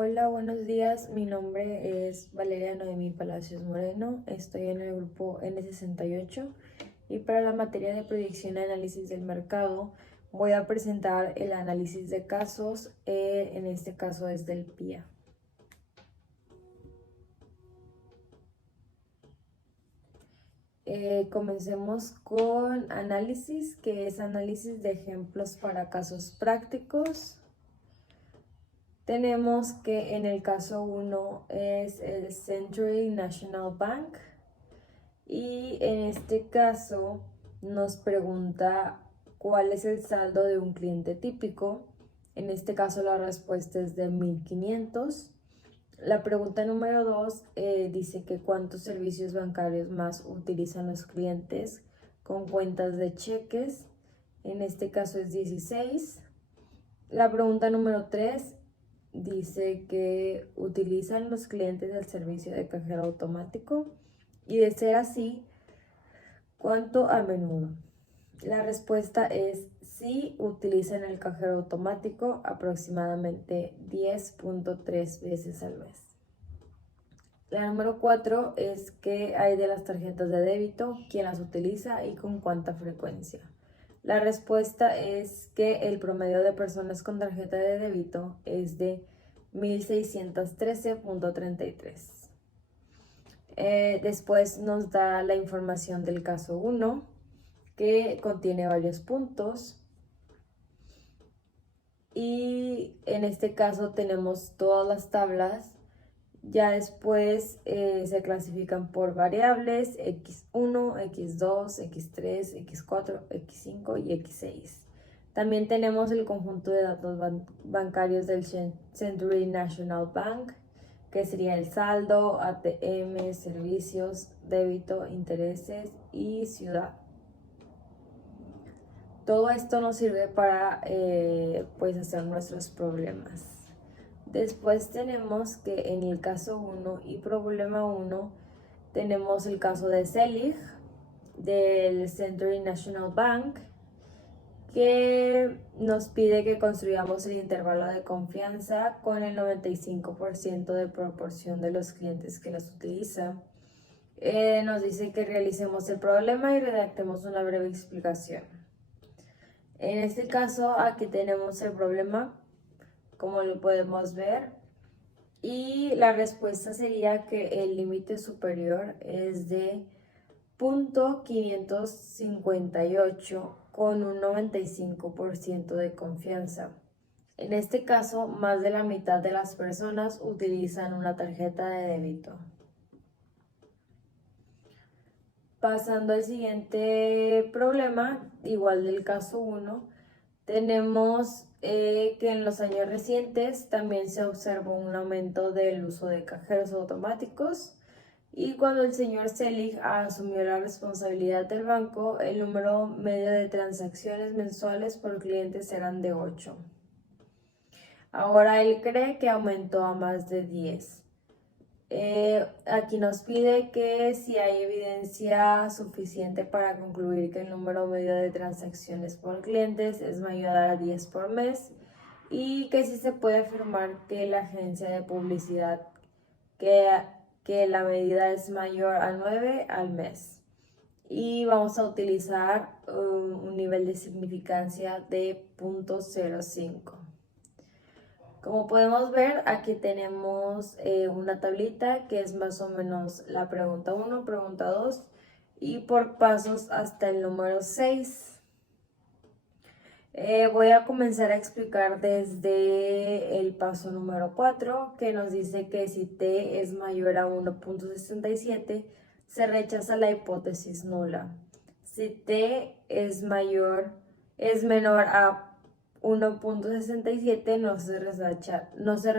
Hola, buenos días. Mi nombre es Valeria Noemí Palacios Moreno. Estoy en el grupo N68 y para la materia de predicción y análisis del mercado voy a presentar el análisis de casos. En este caso es del PIA. Comencemos con análisis, que es análisis de ejemplos para casos prácticos. Tenemos que en el caso 1 es el Century National Bank y en este caso nos pregunta cuál es el saldo de un cliente típico. En este caso la respuesta es de 1500. La pregunta número 2 dice que cuántos servicios bancarios más utilizan los clientes con cuentas de cheques. En este caso es 16. La pregunta número 3 dice que utilizan los clientes el servicio de cajero automático y de ser así, ¿cuánto a menudo? La respuesta es sí, utilizan el cajero automático aproximadamente 10.3 veces al mes. La número 4 es que hay de las tarjetas de débito, quién las utiliza y con cuánta frecuencia. La respuesta es que el promedio de personas con tarjeta de débito es de 1613.33. Después nos da la información del caso 1, que contiene varios puntos. Y en este caso tenemos todas las tablas. Ya después se clasifican por variables X1, X2, X3, X4, X5 y X6. También tenemos el conjunto de datos bancarios del Century National Bank, que sería el saldo, ATM, servicios, débito, intereses y ciudad. Todo esto nos sirve para pues hacer nuestros problemas. Después tenemos que en el caso 1 y problema 1 tenemos el caso de Selig del Century National Bank, que nos pide que construyamos el intervalo de confianza con el 95% de proporción de los clientes que los utilizan. Nos dice que realicemos el problema y redactemos una breve explicación. En este caso aquí tenemos el problema, como lo podemos ver, y la respuesta sería que el límite superior es de 0.558 con un 95% de confianza. En este caso, más de la mitad de las personas utilizan una tarjeta de débito. Pasando al siguiente problema, igual del caso 1, tenemos que en los años recientes también se observó un aumento del uso de cajeros automáticos y cuando el señor Selig asumió la responsabilidad del banco, el número medio de transacciones mensuales por clientes eran de 8. Ahora él cree que aumentó a más de 10. Aquí nos pide que si hay evidencia suficiente para concluir que el número medio de transacciones por clientes es mayor a 10 por mes y que si se puede afirmar que la agencia de publicidad que la medida es mayor a 9 al mes. Y vamos a utilizar un nivel de significancia de 0.05. Como podemos ver, aquí tenemos una tablita que es más o menos la pregunta 1, pregunta 2 y por pasos hasta el número 6. Voy a comenzar a explicar desde el paso número 4, que nos dice que si t es mayor a 1.67 se rechaza la hipótesis nula. Si t es menor a 1.67 no se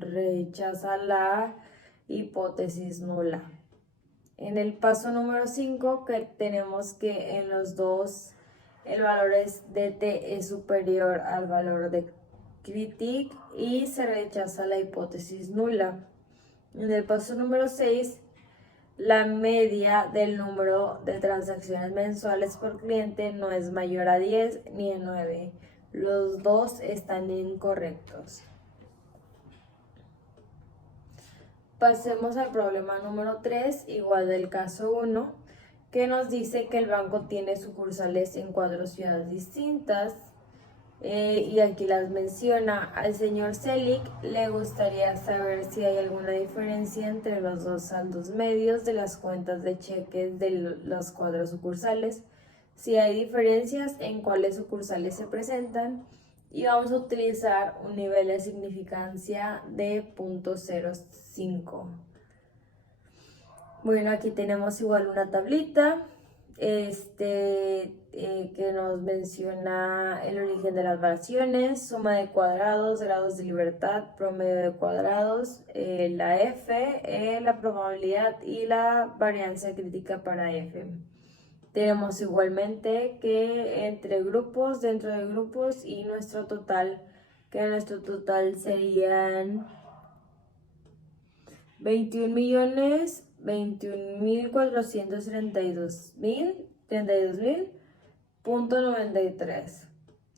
rechaza la hipótesis nula. En el paso número 5, que tenemos que en los dos el valor de t es superior al valor de critic y se rechaza la hipótesis nula. En el paso número 6, la media del número de transacciones mensuales por cliente no es mayor a 10 ni a 9. Los dos están incorrectos. Pasemos al problema número 3, igual del caso 1, que nos dice que el banco tiene sucursales en 4 ciudades distintas. Y aquí las menciona. Al señor Selig le gustaría saber si hay alguna diferencia entre los dos saldos medios de las cuentas de cheques de los 4 sucursales, si hay diferencias, en cuáles sucursales se presentan, y vamos a utilizar un nivel de significancia de 0.05. Bueno, aquí tenemos igual una tablita que nos menciona el origen de las variaciones, suma de cuadrados, grados de libertad, promedio de cuadrados, la F, la probabilidad y la varianza crítica para F. Tenemos igualmente que entre grupos, dentro de grupos, y nuestro total, que nuestro total serían 21.432.032.93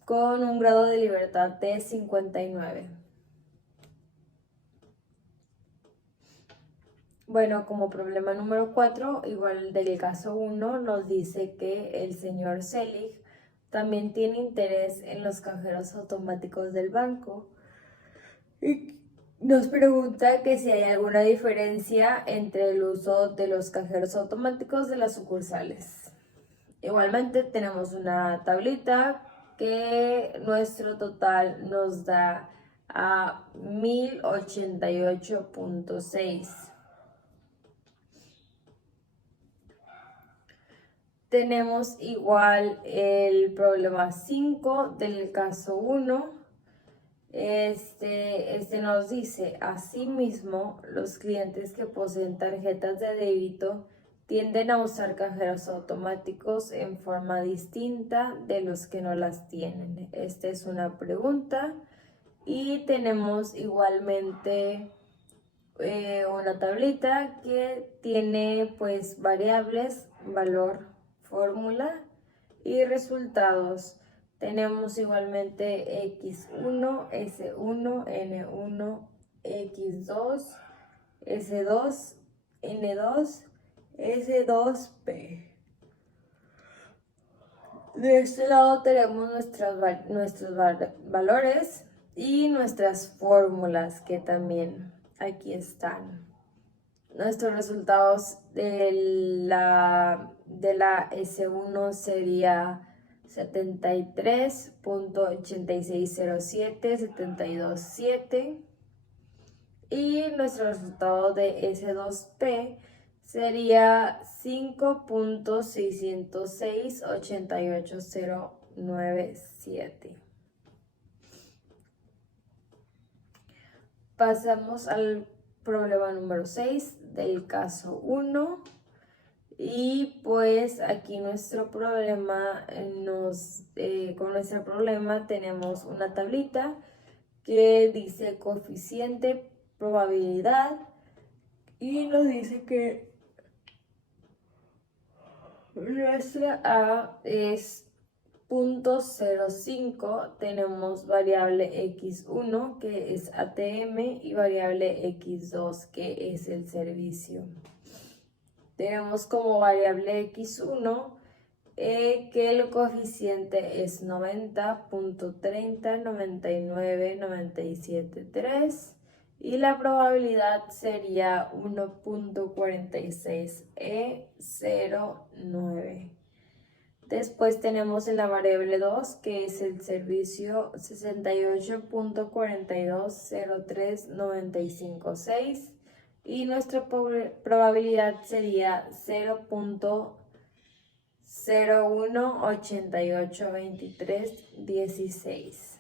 con un grado de libertad de 59. Bueno, como problema número 4, igual del caso 1, nos dice que el señor Selig también tiene interés en los cajeros automáticos del banco y nos pregunta que si hay alguna diferencia entre el uso de los cajeros automáticos de las sucursales. Igualmente tenemos una tablita que nuestro total nos da a 1088.6. Tenemos igual el problema 5 del caso 1. Este nos dice: asimismo, los clientes que poseen tarjetas de débito tienden a usar cajeros automáticos en forma distinta de los que no las tienen. Esta es una pregunta. Y tenemos igualmente una tablita que tiene pues variables, valor, fórmula y resultados. Tenemos igualmente X1, S1, N1, X2, S2, N2, S2P. De este lado tenemos nuestros valores y nuestras fórmulas, que también aquí están. Nuestros resultados de la S1 sería 73.8607, y nuestro resultado de S2P sería 5.606.88097. Pasamos al problema número 6 del caso 1. Y pues aquí nuestro problema con nuestro problema tenemos una tablita que dice coeficiente, probabilidad, y nos dice que nuestra A es 0.05, tenemos variable x1 que es ATM y variable x2 que es el servicio. Tenemos como variable x1 que el coeficiente es 90.30, 99, 97, 3, y la probabilidad sería 1.46E09. Después tenemos en la variable 2, que es el servicio, 68.420395.6, y nuestra probabilidad sería 0.01882316.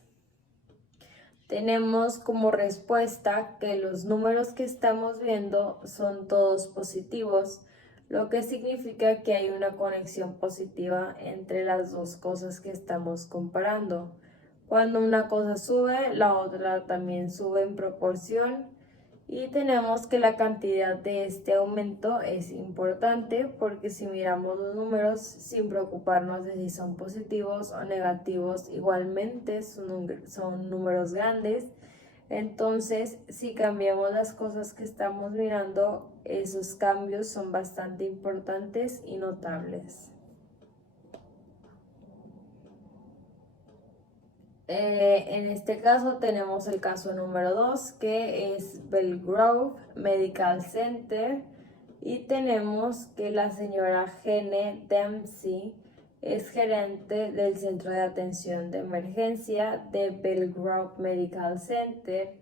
Tenemos como respuesta que los números que estamos viendo son todos positivos, lo que significa que hay una conexión positiva entre las dos cosas que estamos comparando. Cuando una cosa sube, la otra también sube en proporción, y tenemos que la cantidad de este aumento es importante, porque si miramos los números sin preocuparnos de si son positivos o negativos, igualmente son números grandes. Entonces, si cambiamos las cosas que estamos mirando, esos cambios son bastante importantes y notables. En este caso tenemos el caso número 2, que es Belgrove Medical Center, y tenemos que la señora Gene Dempsey es gerente del Centro de Atención de Emergencia de Belgrove Medical Center.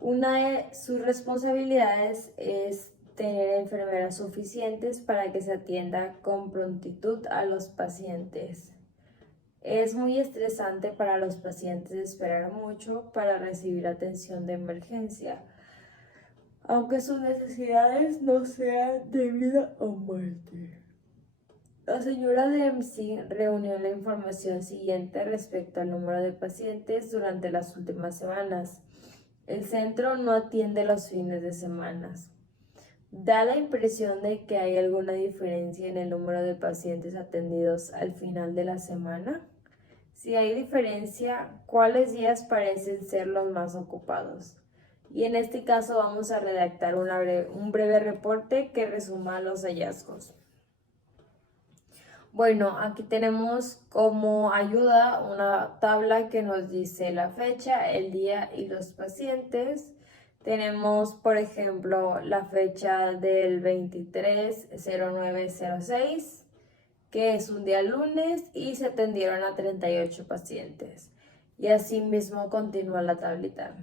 Una de sus responsabilidades es tener enfermeras suficientes para que se atienda con prontitud a los pacientes. Es muy estresante para los pacientes esperar mucho para recibir atención de emergencia, aunque sus necesidades no sean de vida o muerte. La señora Dempsey reunió la información siguiente respecto al número de pacientes durante las últimas semanas. El centro no atiende los fines de semana. Da la impresión de que hay alguna diferencia en el número de pacientes atendidos al final de la semana. Si hay diferencia, ¿cuáles días parecen ser los más ocupados? Y en este caso vamos a redactar un breve reporte que resuma los hallazgos. Bueno, aquí tenemos como ayuda una tabla que nos dice la fecha, el día y los pacientes. Tenemos, por ejemplo, la fecha del 23/09/06, que es un día lunes, y se atendieron a 38 pacientes. Y así mismo continúa la tablita.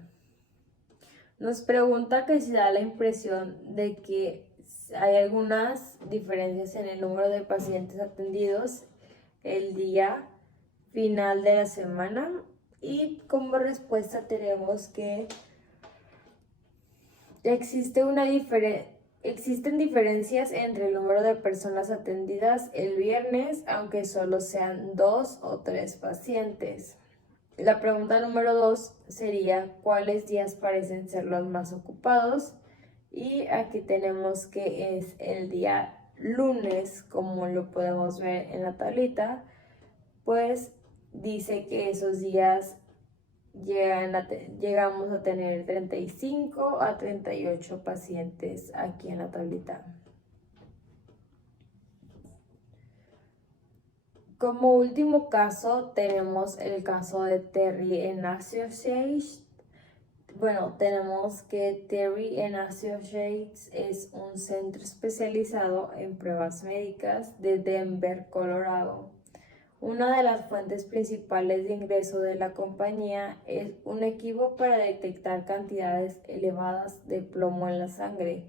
Nos pregunta que si da la impresión de que hay algunas diferencias en el número de pacientes atendidos el día final de la semana, y como respuesta tenemos que existen diferencias entre el número de personas atendidas el viernes, aunque solo sean 2 o 3 pacientes. La pregunta número 2 sería ¿cuáles días parecen ser los más ocupados? Y aquí tenemos que es el día lunes, como lo podemos ver en la tablita, pues dice que esos días llegamos a tener 35 a 38 pacientes aquí en la tablita. Como último caso tenemos el caso de Terry & Associates. Bueno, tenemos que Terry & Associates es un centro especializado en pruebas médicas de Denver, Colorado. Una de las fuentes principales de ingreso de la compañía es un equipo para detectar cantidades elevadas de plomo en la sangre.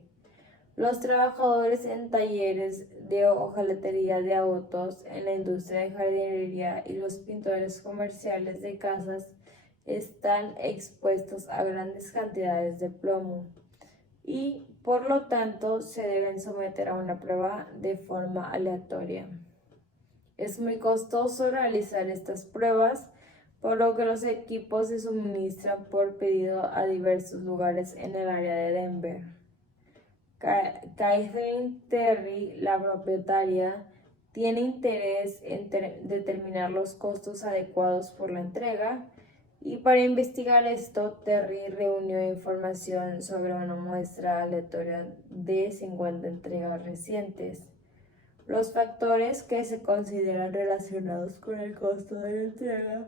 Los trabajadores en talleres de hojalatería de autos, en la industria de jardinería y los pintores comerciales de casas están expuestos a grandes cantidades de plomo y, por lo tanto, se deben someter a una prueba de forma aleatoria. Es muy costoso realizar estas pruebas, por lo que los equipos se suministran por pedido a diversos lugares en el área de Denver. Kathleen Terry, la propietaria, tiene interés en determinar los costos adecuados por la entrega, y para investigar esto, Terry reunió información sobre una muestra aleatoria de 50 entregas recientes. Los factores que se consideran relacionados con el costo de la entrega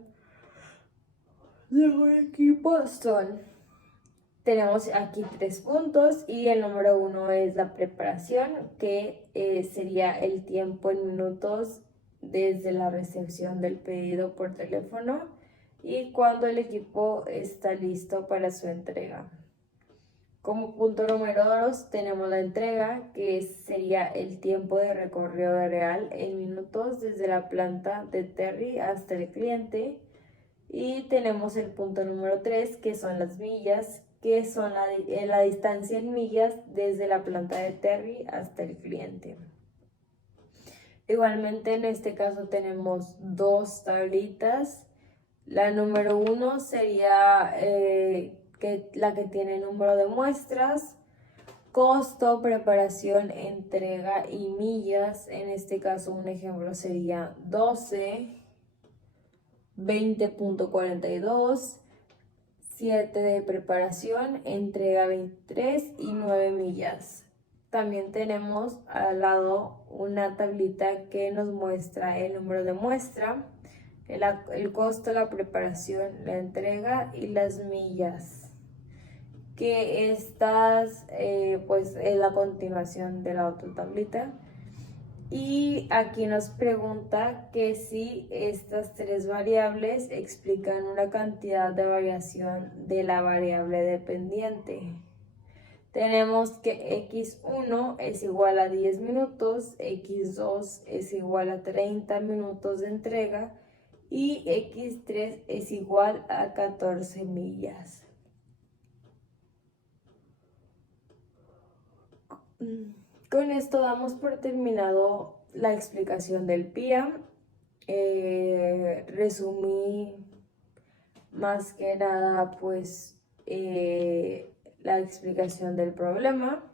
de un equipo son, tenemos aquí 3 puntos, y el número 1 es la preparación, que sería el tiempo en minutos desde la recepción del pedido por teléfono y cuando el equipo está listo para su entrega. Como punto número 2 tenemos la entrega, que sería el tiempo de recorrido real en minutos desde la planta de Terry hasta el cliente. Y tenemos el punto número 3, que son las millas, que son la distancia en millas desde la planta de Terry hasta el cliente. Igualmente en este caso tenemos 2 tablitas. La número 1 sería la que tiene número de muestras, costo, preparación, entrega y millas. En este caso un ejemplo sería 12, 20.42, 7 de preparación, entrega 23 y 9 millas. También tenemos al lado una tablita que nos muestra el número de muestra, el costo, la preparación, la entrega y las millas. Que estas pues es la continuación de la otra tablita. Y aquí nos pregunta que si estas tres variables explican una cantidad de variación de la variable dependiente. Tenemos que x1 es igual a 10 minutos, x2 es igual a 30 minutos de entrega y x3 es igual a 14 millas. Con esto damos por terminado la explicación del PIA. Resumí más que nada pues la explicación del problema,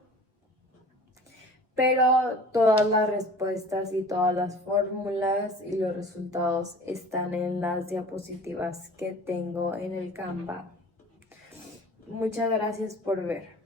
pero todas las respuestas y todas las fórmulas y los resultados están en las diapositivas que tengo en el Canva. Muchas gracias por ver.